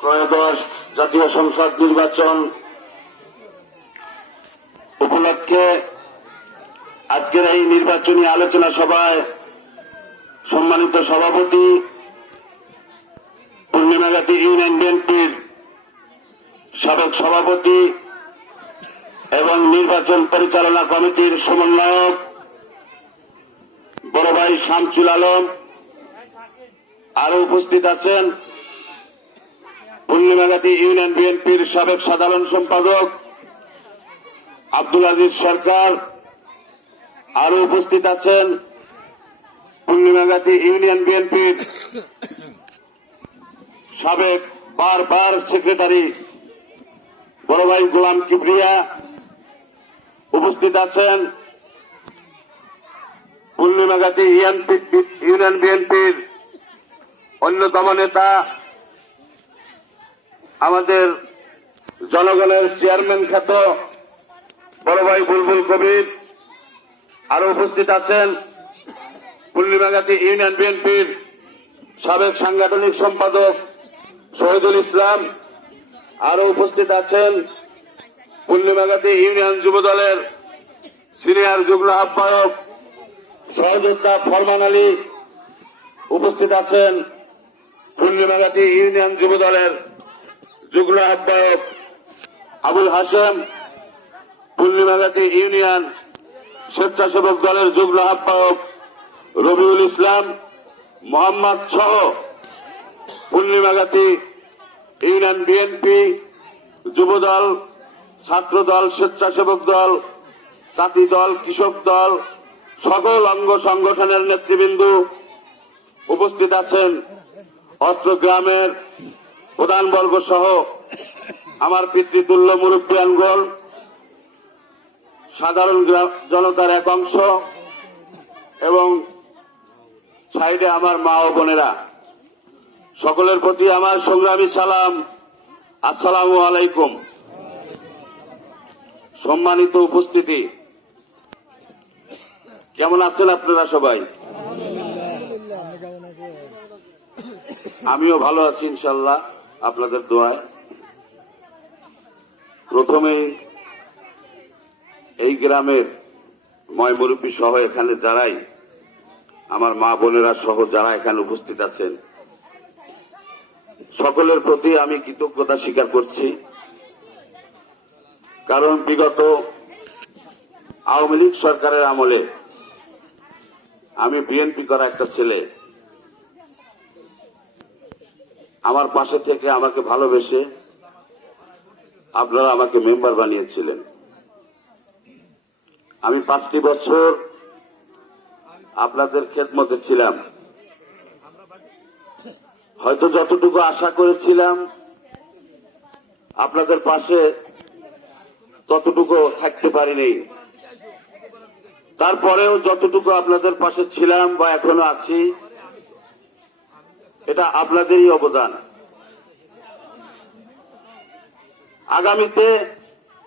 ত্রয়োদশ জাতীয় সংসদ নির্বাচন উপলক্ষে আজকের এই নির্বাচনী আলোচনা সভায় সম্মানিত সভাপতি পূর্ণিমাগাতি ইউনিয়ন বিএনপির সাবেক সভাপতি এবং নির্বাচন পরিচালনা কমিটির সমন্বয়ক বড় ভাই শামসুল আলম, আরো উপস্থিত আছেন পূর্ণিমাগাতি ইউনিয়ন বিএনপির সাবেক সাধারণ সম্পাদক আব্দুল আজিজ সরকার, আরো উপস্থিত আছেন পূর্ণিমাগাতি ইউনিয়ন বিএনপির সাবেক বারবার সেক্রেটারি বড় ভাই গোলাম কিবরিয়া, উপস্থিত আছেন পূর্ণিমাগাতি ইউনিয়ন বিএনপির অন্যতম নেতা আমাদের জনগণের চেয়ারম্যান খ্যাত বড় ভাই বুলবুল কবির, আরো উপস্থিত আছেন পূর্ণিমাগাতি ইউনিয়ন বিএনপির সাবেক সাংগঠনিক সম্পাদক শহীদুল ইসলাম, আরো উপস্থিত আছেন পূর্ণিমাগাতি ইউনিয়ন যুব দলের সিনিয়র যুগ্ম আহ্বায়ক সহযোদ্ধা ফরমান আলী, উপস্থিত আছেন পূর্ণিমাগাতি ইউনিয়ন যুব দলের যুগ্ম আহ্বায়ক আবুল হাশেম, পূর্ণিমাগাতি ইউনিয়ন স্বেচ্ছাসেবক দলের যুগ্ম আহ্বায়ক রবিউল ইসলাম মোহাম্মদ সহ পূর্ণিমাগাতি ইউনিয়ন বিএনপি যুব দল, ছাত্র দল, স্বেচ্ছাসেবক দল, তাঁতি দল, কৃষক দল, সকল অঙ্গ সংগঠনের নেতৃবৃন্দ উপস্থিত আছেন। অত্র গ্রামের প্রধানবর্গ সহ আমার পিতৃতুল্য মুরব্বিয়ানগণ, সাধারণ জনতার এক অংশ এবং সাইডে আমার মা ও বোনেরা, সকলের প্রতি আমার সংগ্রামী সালাম, আসসালামু আলাইকুম। সম্মানিত উপস্থিতি, কেমন আছেন আপনারা সবাই? আমিও ভালো আছি ইনশাল্লাহ, আপনাদের দোয়ায়। প্রথমেই এই গ্রামের ময়মুরব্বী সহ এখানে যারাই আমার মা বোনেরা সহ যারা এখানে উপস্থিত আছেন, সকলের প্রতি আমি কৃতজ্ঞতা স্বীকার করছি। কারণ বিগত আওয়ামী লীগ সরকারের আমলে আমি বিএনপি করা একটা ছেলে, আমার পাশে থেকে আমাকে ভালোবেসে আপনারা আমাকে মেম্বার বানিয়েছিলেন। আমি 5টি বছর আপনাদের খেদমতে ছিলাম। হয়তো যতটুকু আশা করেছিলাম আপনাদের পাশে ততটুকু থাকতে পারিনি, তারপরেও যতটুকু আপনাদের পাশে ছিলাম বা এখনো আছি, এটা আপনাদেরই অবদান। আগামীতে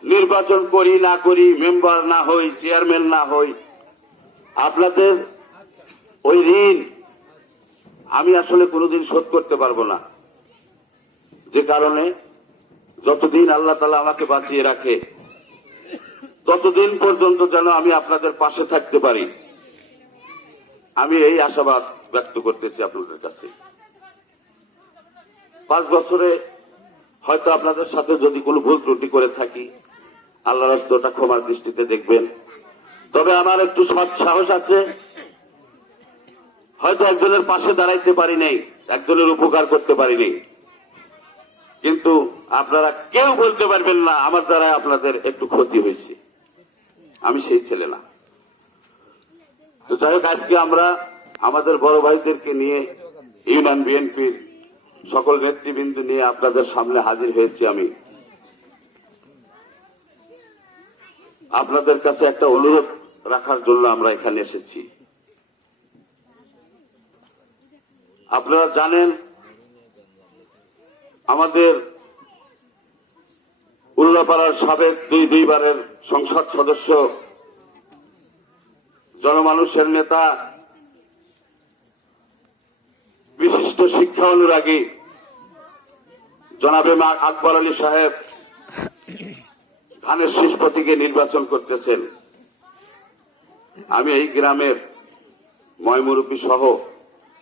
নির্বাচন করি না করি, মেম্বার না হই, চেয়ারম্যান না হই, আপনাদের ওই ঋণ আমি আসলে কোনোদিন শোধ করতে পারবো না। যে কারণে যতদিন আল্লাহ তাআলা আমাকে বাঁচিয়ে রাখে ততদিন পর্যন্ত যেন আমি আপনাদের পাশে থাকতে পারি, আমি এই আশাবাদ ব্যক্ত করতেছি আপনাদের কাছে। 5 বছরে হয়তো আপনাদের সাথে যদি কোনো ভুল ত্রুটি করে থাকি, আল্লাহর রাস্তায় ওটা ক্ষমার দৃষ্টিতে দেখবেন। তবে আমার একটু সৎ সাহস আছে, হয়তো একজনের পাশে দাঁড়াইতে পারি নাই, একজনের উপকার করতে পারি নাই, কিন্তু আপনারা কেউ বলতে পারবেন না আমার দ্বারা আপনাদের একটু ক্ষতি হয়েছে। আমি সেই ছেলে না। তো যাই হোক, আজকে আমরা আমাদের বড় ভাইদেরকে নিয়ে ইউনিয়ন বিএনপির সকল নেতৃবৃন্দ নিয়ে আপনাদের সামনে হাজির হয়েছি। আমি আপনাদের কাছে একটা অনুরোধ রাখার জন্য আমরা এখানে এসেছি। আপনারা জানেন আমাদের উল্লাপাড়ার সাবেক দুইবারের সংসদ সদস্য, জনমানুষের নেতা, বিশিষ্ট শিক্ষা অনুরাগী জনাবে আকবর আলী সাহেব ধানের শীষ প্রতীকে নির্বাচন করতেছেন। আমি এই গ্রামের ময়মুরব্বী সহ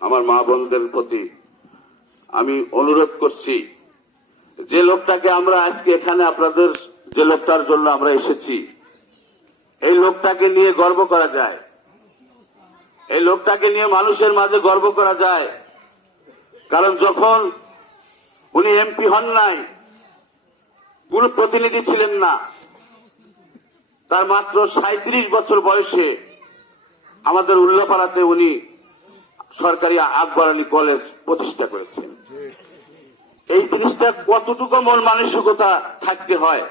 আমার মা বোনদের প্রতি আমি অনুরোধ করছি, যে লোকটাকে আমরা আজকে এখানে আপনাদের যে লোকটার জন্য আমরা এসেছি, এই লোকটাকে নিয়ে গর্ব করা যায়, এই লোকটাকে নিয়ে মানুষের মাঝে গর্ব করা যায়। কারণ যখন উনি এমপি হন নাই, কোন প্রতিনিধি ছিলেন না, তার মাত্র 37 বছর বয়সে আমাদের উল্লাপাড়াতে উনি সরকারি আকবর আলী কলেজ প্রতিষ্ঠা করেছেন। এই জিনিসটা কতটুকু মন মানসিকতা থাকতে হয়,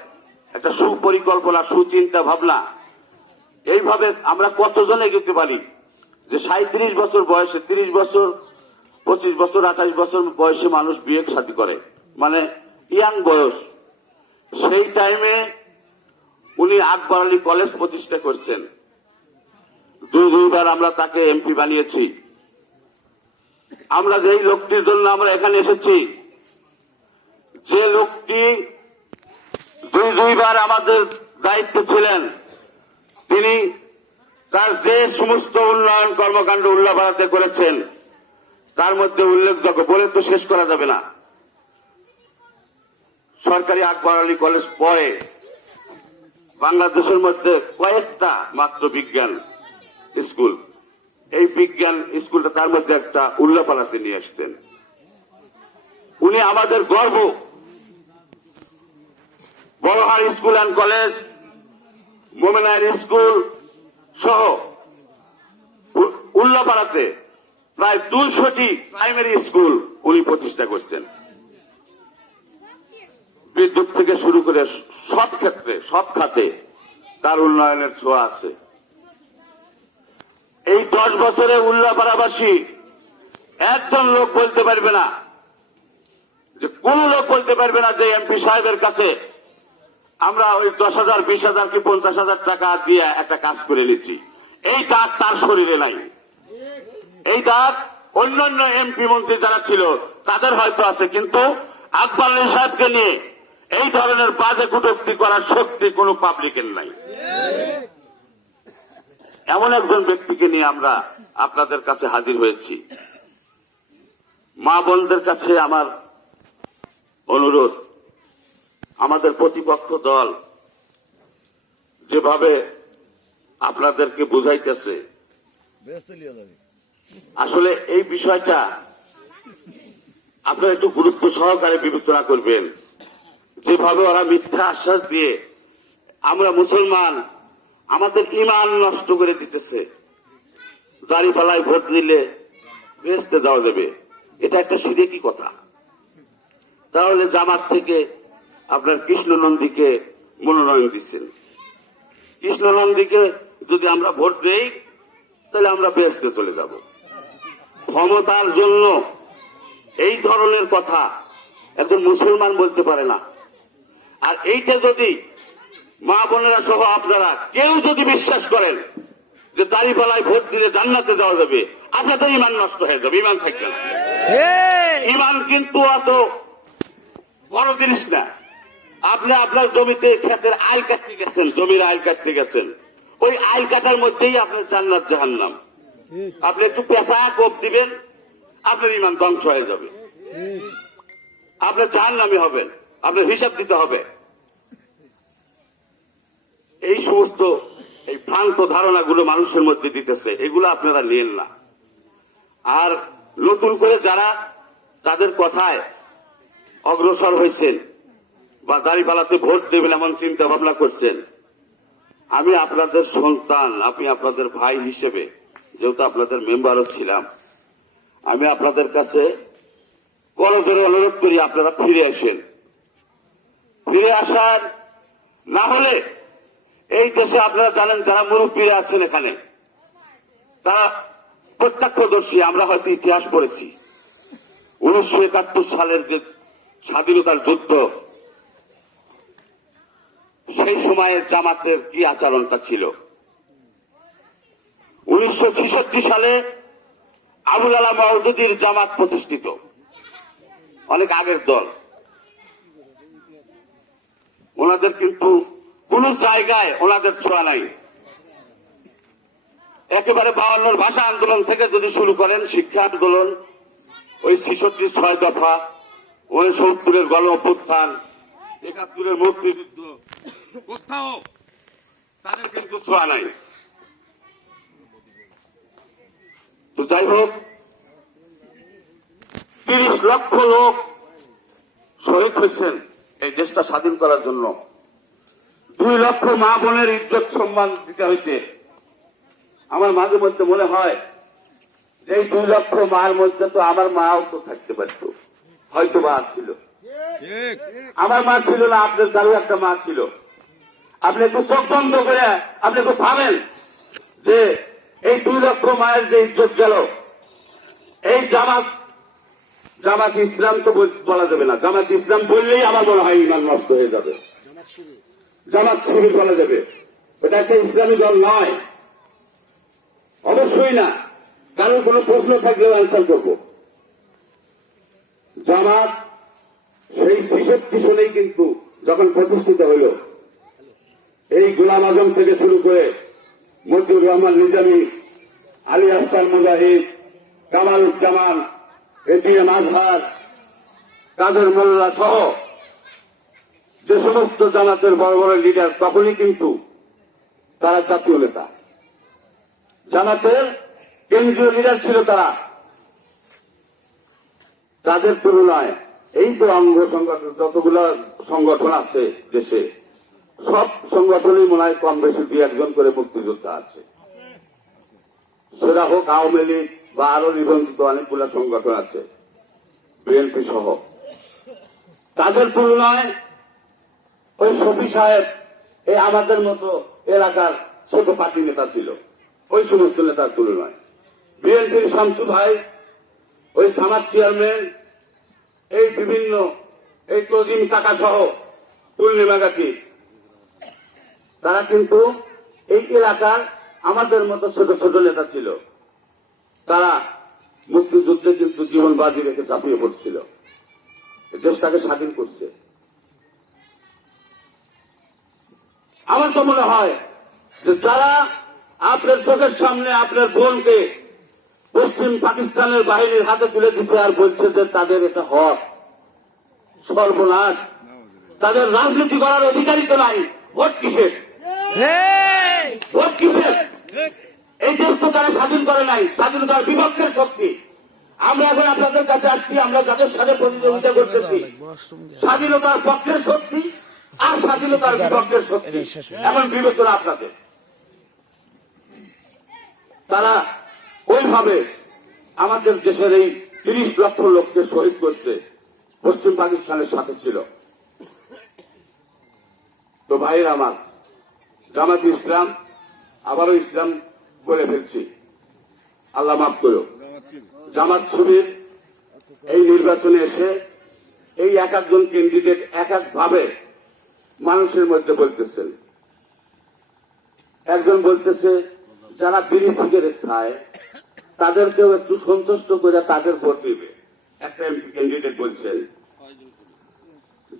একটা সুপরিকল্পনা, সুচিন্তা ভাবনা, এইভাবে আমরা কতজন এগোতে পারি যে 37 বছর বয়সে, 30 বছর, 25 বছর, 28 বছর বয়সে মানুষ বিয়ে শাদী করে, মানে ইয়াং বয়স। সেই টাইমে উনি আকবর আলী কলেজ প্রতিষ্ঠা করছেন। দুইবার আমরা তাকে এমপি বানিয়েছি। আমরা যেই লোকটির জন্য আমরা এখানে এসেছি, যে লোকটি দুইবার আমাদের দায়িত্বে ছিলেন, তিনি তার যে সমস্ত উন্নয়ন কর্মকাণ্ড উল্লাপাড়াতে করেছেন, তার মধ্যে উল্লেখযোগ্য বলে তো শেষ করা যাবে না। সরকারি আকবর আলী কলেজ পরে বাংলাদেশের মধ্যে কয়েকটা মাত্র বিজ্ঞান স্কুল, এই বিজ্ঞান স্কুলটা তার মধ্যে একটা উল্লাপাড়াতে নিয়ে আসছেন। উনি আমাদের গর্ব। বড়হার স্কুল অ্যান্ড কলেজ, মোমেনায়ের স্কুল সহ উল্লাপাড়াতে প্রায় 200টি প্রাইমারি স্কুল উনি প্রতিষ্ঠা করছেন। বিদ্যুৎ থেকে শুরু করে সব ক্ষেত্রে, সব খাতে তার উন্নয়নের ছোঁয়া আছে। এই 10 বছরে উল্লাপাড়াবাসী একজন লোক বলতে পারবে না, যে কোন লোক বলতে পারবে না যে এমপি সাহেবের কাছে আমরা ওই 10,000, 20,000 কি 50,000 টাকা দিয়ে একটা কাজ করে নিচ্ছি। এই দাগ তার শরীরে নাই। এই দাগ অন্যান্য এমপি মন্ত্রী যারা ছিল তাদের হয়তো আছে, কিন্তু আকবর আলী সাহেবকে নিয়ে এই ধরনের বাজে কটূক্তি করার শক্তি কোন পাবলিকের নাই। এমন একজন ব্যক্তিকে নিয়ে আমরা আপনাদের কাছে হাজির হয়েছি। মা বোনদের কাছে আমার অনুরোধ, আমাদের প্রতিপক্ষ দল যেভাবে আপনাদেরকে বুঝাইতেছে, আসলে এই বিষয়টা আপনারা একটু গুরুত্ব সহকারে বিবেচনা করবেন। যেভাবে ওরা মিথ্যা আশ্বাস দিয়ে আমরা মুসলমান, আমাদের ঈমান নষ্ট করে দিতেছে, দাড়িপাল্লায় ভোট দিলে বেহেশতে যাওয়া যাবে, এটা একটা শিরকি কথা। তাহলে জামাত থেকে আপনার কৃষ্ণ নন্দীকে মনোনয়ন দিচ্ছেন। কৃষ্ণ নন্দীকে যদি আমরা ভোট দেই তাহলে আমরা বেহেশতে চলে যাব। ক্ষমতার জন্য এই ধরনের কথা একজন মুসলমান বলতে পারে না। আর এইটা যদি মা বোনেরা সহ আপনারা কেউ যদি বিশ্বাস করেন যে দাড়িপাল্লায় ভোট দিলে জান্নাতে যাওয়া যাবে, আপনাদের ঈমান নষ্ট হয়ে যাবে, ঈমান থাকবে না। ঈমান কিন্তু অত বড় জিনিস না। আপনি আপনার জমিতে ক্ষেতের আইল কাটতে গেছেন, জমির আইল কাটতে গেছেন, ওই আইল কাটার মধ্যেই আপনার জান্নাত জাহান্নাম। আপনি একটু পেশা কোপ দিবেন, আপনার ঈমান ধ্বংস হয়ে যাবে, আপনার জাহান্নামী হবেন, আপনার হিসাব দিতে হবে। এই সমস্ত এই ভ্রান্ত ধারণাগুলো মানুষের মধ্যে দিতেছে, এগুলো আপনারা নিয়েন না। আর নতুন করে যারা তাদের কথায় অগ্রসর হয়েছেন বা দাড়িপাল্লাতে ভোট দেবেন এমন চিন্তা ভাবনা করছেন, আমি আপনাদের সন্তান, আমি আপনাদের ভাই হিসেবে, যেহেতু আপনাদের মেম্বারও ছিলাম, আমি আপনাদের কাছে করজোরে অনুরোধ করি আপনারা ফিরে আসেন। ফিরে আসার না হলে এই দেশে আপনারা জানেন যারা মুরব্বীরা আছেন এখানে, তারা প্রত্যক্ষদর্শী। আমরা হয়তো ইতিহাস পড়েছি, 1971 সালের যে স্বাধীনতার যুদ্ধ, সেই সময়ে জামাতের কি আচরণটা ছিল। 1966 সালে আবুল আলা মওদুদীর জামাত প্রতিষ্ঠিত, অনেক আগের দল। ওনাদের কিন্তু কোন জায়গায় ওনাদের ছোঁয়া নাই। একেবারে 52 ভাষা আন্দোলন থেকে যদি শুরু করেন, শিক্ষা আন্দোলন, ওই 66 6 দফা, 69 গণ অভ্যুত্থান, 71 মুক্তিযুদ্ধ, কোথাও তাদের কিন্তু ছোঁয়া নাই। তো যাই হোক, 30 লক্ষ লোক শহীদ হয়েছেন এই দেশটা স্বাধীন করার জন্য। 2 লক্ষ মা বোনের ইজ্জত সম্মান দিতে হয়েছে। আমার মাঝে মধ্যে মনে হয় যে এই 2 লক্ষ মার মধ্যে তো আমার মাও তো থাকতে পারত, হয়তো মা ছিল। আমার মা ছিল না, আপনার দারু একটা মা ছিল। আপনি একটু চোখ বন্ধ করে আপনি একটু ভাবেন যে এই 2 লক্ষ মায়ের যে ইজ্জত গেল, এই জামাত ইসলাম তো বলা যাবে না, জামাত ইসলাম বললেই আমার মনে হয় ইমান নষ্ট হয়ে যাবে। জামাত শিবির বলা যাবে, এটা একটা ইসলামী দল নয়, অবশ্যই না। কারণ কোন প্রশ্ন থাকলেও অ্যান্সার করব। জামাত সেই ৬৬ সনেই কিন্তু যখন প্রতিষ্ঠিত হল, এই গোলাম আজম থেকে শুরু করে মজিবুর রহমান নিজামী, আলী আহসান মুজাহিদ, কামালুজ্জামান, এটিএম আজহার, কাদের মোল্লা সহ যে সমস্ত জামাতের বড় বড় লিডার, তখনই কিন্তু তারা জাতীয় নেতা, জামাতের কেন্দ্রীয় লিডার ছিল তারা। তাদের তুলনায় এই তো অঙ্গ সংগঠন, যতগুলো সংগঠন আছে দেশে, সব সংগঠনই মনে হয় কম বেশি 2-1 করে মুক্তিযোদ্ধা আছে। সেটা হোক আওয়ামী লীগ বা আরো নিবন্ধিত অনেকগুলো সংগঠন আছে, বিএনপি সহ। তাদের তুলনায় ওই শফি সাহেব এই আমাদের মতো এলাকার ছোট পার্টি নেতা ছিল, ওই সমস্ত নেতার তুলনায়। বিএনপির শামসু ভাই, ওই সামাদ চেয়ারম্যান, এই বিভিন্ন এই তজিম টাকা সহ পূর্ণিমা গাছি, তারা কিন্তু এই এলাকার আমাদের মতো ছোট ছোট নেতা ছিল। তারা মুক্তিযুদ্ধে কিন্তু জীবন বাজি রেখে চাপিয়ে পড়ছিল, দেশটাকে স্বাধীন করছে। আমার তো মনে হয় যে যারা আপনার চোখের সামনে আপনার বোনকে পশ্চিম পাকিস্তানের বাহিনীর হাতে তুলে দিচ্ছে আর বলছে যে তাদের এটা হক, সর্বনাশ, তাদের রাজনীতি করার অধিকারই তো নাই, ভোট কিসের? ভোট কিসের? এই দেশ তো তারা স্বাধীন করে নাই, স্বাধীনতার বিপক্ষের শক্তি। আমরা এখন আপনাদের কাছে আসছি, আমরা যাদের সাথে প্রতিযোগিতা করতেছি, স্বাধীনতার পক্ষের শক্তি আর স্বাধীনতার বিপক্ষের শক্তি, এমন বিবেচনা আপনাদের। তারা ওইভাবে আমাদের দেশের এই 30 লক্ষ লোককে শহীদ করতে পশ্চিম পাকিস্তানের সাথে ছিল। তো ভাইয়ের আমার, জামাত ইসলাম, আবারও ইসলাম বলে ফেলছি, আল্লাহ মাফ করো, জামাত শিবির এই নির্বাচনে এসে এই এক একজন ক্যান্ডিডেট এক এক ভাবে মানুষের মধ্যে বলতেছেন। একজন বলতেছে যারা বিড়ি সিগারেট খায় তাদেরকেও একটু সন্তুষ্ট করে তাদের ভোট দিবে। একটা এমপি ক্যান্ডিডেট বলছেন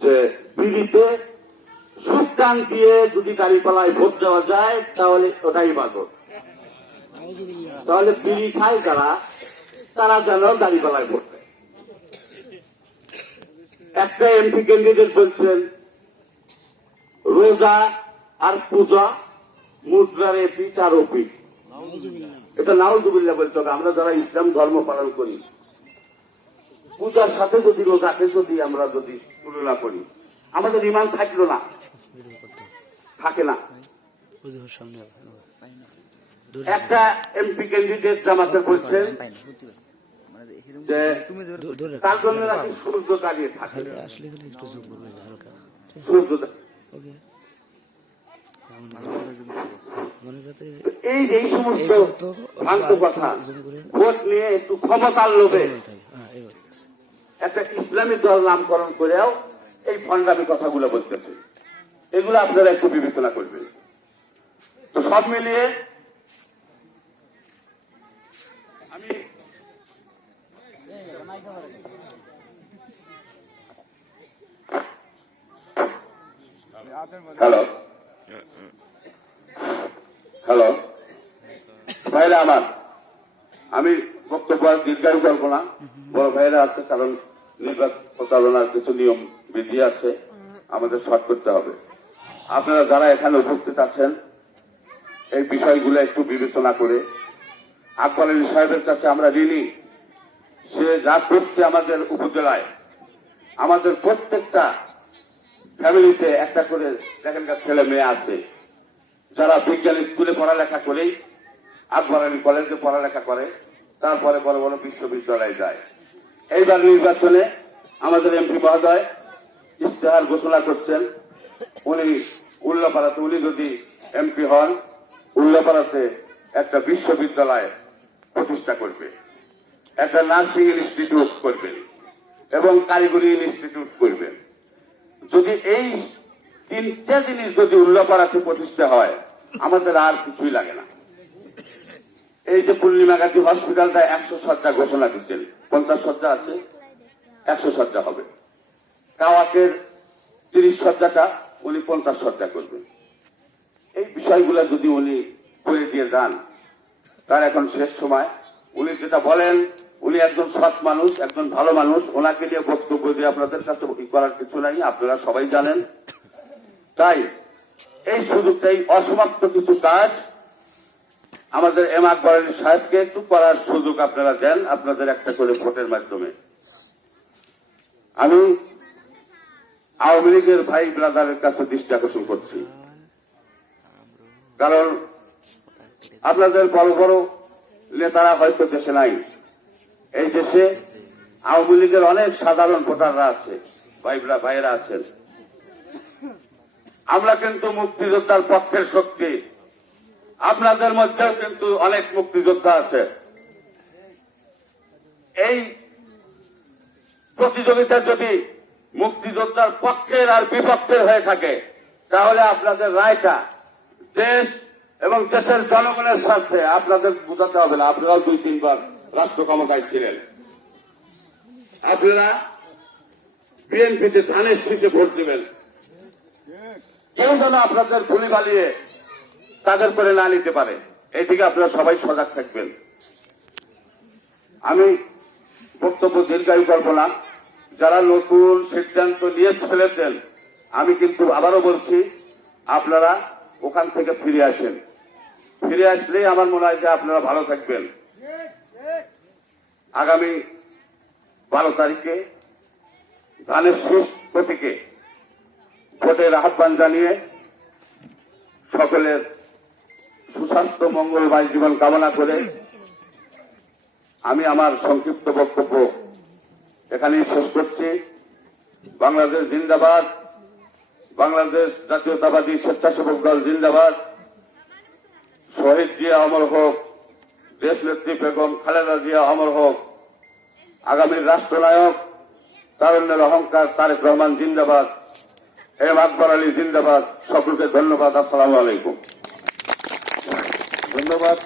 যে বিড়িতে সুদ টান দিয়ে যদি গাড়িপালায় ভোট দেওয়া যায় তাহলে ওটাই বাদত, তাহলে বিড়ি খায় তারা যেন গাড়িপালায় ভোট দেয়। একটা এমপি ক্যান্ডিডেট বলছেন রোজা আর পূজা মুদ্রার এপিঠ আর ওপিঠ। এটা নাউজুবিল্লাহ বলতে হবে। আমরা যারা ইসলাম ধর্ম পালন করি, পূজার সাথে যদি রোজাকে যদি আমরা যদি তুলনা করি, আমাদের ইমান থাকলো না, থাকে না। একটা এমপি ক্যান্ডিডেট জামাতে বলছেন যে তার জন্য নাকি সূর্য দাঁড়িয়ে থাকে, সূর্য এই সমস্ত ভ্রান্ত কথা ভোট নিয়ে একটু ক্ষমতার লোভে একটা ইসলামী দল নামকরণ করেও এই ফন্ডামি কথাগুলো বলতেছে। এগুলো আপনারা একটু বিবেচনা করবেন। তো সব মিলিয়ে আমি হ্যালো হ্যালো ভাইরা আমার, আমি বক্তব্য দীর্ঘায়ু করবো না। বড় ভাইরা আছে, কারণ নির্বাচন প্রচারণার কিছু নিয়ম বিধি আছে, আমাদের শর্ট করতে হবে। আপনারা যারা এখানে উপস্থিত আছেন, এই বিষয়গুলো একটু বিবেচনা করে আকবর আলী সাহেবের কাছে আমরা ঋণী। সে যা করছে আমাদের উপজেলায়, আমাদের প্রত্যেকটা ফ্যামিলিতে একটা করে দেখেন ছেলে মেয়ে আছে যারা বিজ্ঞান স্কুলে পড়ালেখা করেই আকবর আলী কলেজে পড়ালেখা করে, তারপরে বড় বড় বিশ্ববিদ্যালয়ে যায়। এইবার নির্বাচনে আমাদের এমপি মহোদয় ইশতেহার ঘোষণা করছেন, উনি উল্লাপাড়াতে, উনি যদি এমপি হন, উল্লাপাড়াতে একটা বিশ্ববিদ্যালয় প্রতিষ্ঠা করবে, একটা নার্সিং ইনস্টিটিউট করবেন এবং কারিগরি ইনস্টিটিউট করবেন। যদি এই তিনটা জিনিস যদি উল্লাপাড়াতে প্রতিষ্ঠা হয়, আমাদের আর কিছুই লাগে না। এই যে পূর্ণিমা গান্ধী হসপিটালটা 100 শয্যা ঘোষণা দিচ্ছেন, 50 শয্যা আছে, 100 শয্যা হবে। কাওয়াকের 30 শয্যাটা উনি 50 শয্যা করবেন। এই বিষয়গুলো যদি উনি করে দিয়ে যান, তার এখন শেষ সময়। উনি যেটা বলেন, উনি একজন সৎ মানুষ, একজন ভালো মানুষ, ওনাকে নিয়ে বক্তব্য দিয়ে আপনাদের কাছে করার কিছু নাই, আপনারা সবাই জানেন। তাই এই সুযোগটাই অসমাপ্ত কিছু কাজ আমাদের এম আকবর আলী সাহেবকে একটু করার সুযোগ আপনারা দেন, আপনাদের একটা করে ভোটের মাধ্যমে। আমি আওয়ামী লীগের ভাই ব্রাদারের কাছে দৃষ্টি আকর্ষণ করছি, কারণ আপনাদের বড় বড় নেতারা হয়তো দেশে নাই। এই দেশে আওয়ামী লীগের অনেক সাধারণ ভোটাররা আছে, ভাইয়েরা আছেন। আমরা কিন্তু মুক্তিযোদ্ধার পক্ষের শক্তি, আপনাদের মধ্যেও কিন্তু অনেক মুক্তিযোদ্ধা আছে। এই প্রতিযোগিতা যদি মুক্তিযোদ্ধার পক্ষের আর বিপক্ষের হয়ে থাকে, তাহলে আপনাদের রায়টা দেশ এবং দেশের জনগণের স্বার্থে আপনাদের বোঝাতে হবে না। আপনারাও 2-3 বার রাষ্ট্র ক্ষমতায় ছিলেন, আপনারা বিএনপিতে ধানের শীষে ভোট দেবেন। কেউ যেন আপনাদের ভুলি বালিয়ে তাদের করে না নিতে পারে, এই দিকে আপনারা সবাই সজাগ থাকবেন। আমি বক্তব্য দীর্ঘায়ু করব না। যারা নতুন সিদ্ধান্ত নিয়ে ফেলেছেন, আমি কিন্তু আবারও বলছি, আপনারা ওখান থেকে ফিরে আসেন। ফিরে আসলেই আমার মনে হয় যে আপনারা ভালো থাকবেন। আগামী 12 তারিখে ধানের শীষ প্রতীকে ভোটের আহ্বান জানিয়ে সকলের সুস্বাস্থ্য মঙ্গলময় জীবন কামনা করে আমি আমার সংক্ষিপ্ত বক্তব্য এখানেই শেষ করছি। বাংলাদেশ জিন্দাবাদ, বাংলাদেশ জাতীয়তাবাদী স্বেচ্ছাসেবক দল জিন্দাবাদ, শহীদ জিয়া অমর হোক, দেশ নেত্রী বেগম খালেদা জিয়া অমর হোক, আগামীর রাষ্ট্রনায়ক তারুণ্যের অহংকার তারেক রহমান জিন্দাবাদ, এম আকবর আলী জিন্দাবাদ। সকলকে ধন্যবাদ। আসসালামু আলাইকুম। ধন্যবাদ।